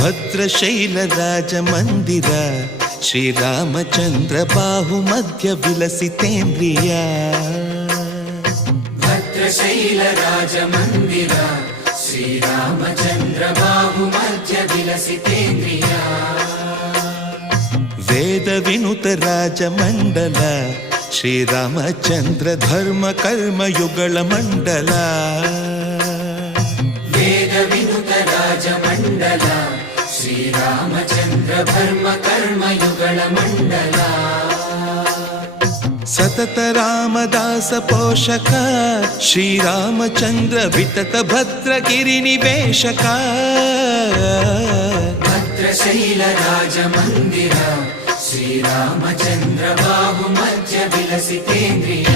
ಭದ್ರಶೈಲ ರಾಜ ಮಂದಿರ ಶ್ರೀರಾಮಚಂದ್ರ ಬಾಹು ಮಧ್ಯ ವಿಲಸಿತೇಂದ್ರಿಯ. ಭದ್ರಶೈಲ ರಾಜ ಮಂದಿರ ಶ್ರೀರಾಮಚಂದ್ರ ಬಾಹು ಮಧ್ಯ ವಿಲಸಿತೇಂದ್ರಿಯ. ವೇದ ವಿನುತ ರಾಜ ಮಂಡಲ ಶ್ರೀರಾಮಚಂದ್ರ ಧರ್ಮ ಕರ್ಮ ಯುಗಳ ಮಂಡಲ. ವೇದ ವಿನುತ ರಾಜ ಮಂಡಲ ಶ್ರೀರಾಮಚಂದ್ರ ಧರ್ಮ ಕರ್ಮ ಯುಗಳ ಮಂಡಲ. ಸತತ ರಾಮದಾಸ ಪೋಷಕ ಶ್ರೀರಾಮಚಂದ್ರ ವಿತತ ಭದ್ರಗಿರಿ ನಿವೇಶಕ. ಭದ್ರಶೈಲ ರಾಜ ಮಂದಿರ ಶ್ರೀರಾಮಚಂದ್ರ ಬಾಹು ಮಧ್ಯ ವಿಲಸಿತೇಂದ್ರಿಯ.